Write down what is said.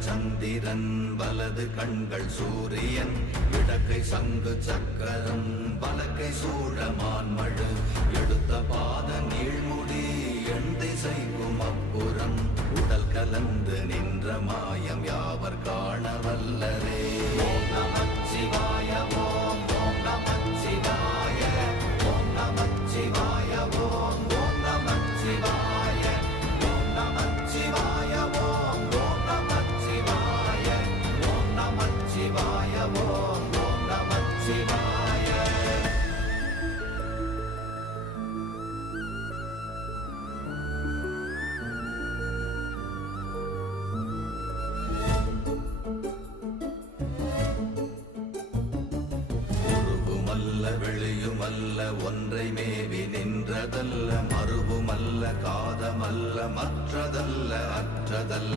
சந்திரன் வலது கண்கள் சூரியன் இடக்கை சங்கு சக்கரம் பலக்கை சூழமான்மழு எடுத்த பாத நீழ்முடி எண் திசைக்கும் அப்புறம் உடல் கலந்து நின்ற மாயம் யாவர் காண வல்லரே. ஓம் நமச்சிவாய ஓம் ஓம் நமச்சிவாய ஓம் நமச்சிவாய ஓம் ஓம் நமச்சிவாய ஓம் நமச்சிவாய ஓம் ஓம் நமச்சிவாய ஓம் நமச்சிவாய ஓம் ஓம் நமச்சிவாய. வெளியுமல்ல ஒன்றை மேவி நின்றதல்ல மறுவுமல்ல காதமல்ல மற்றதல்ல அற்றதல்ல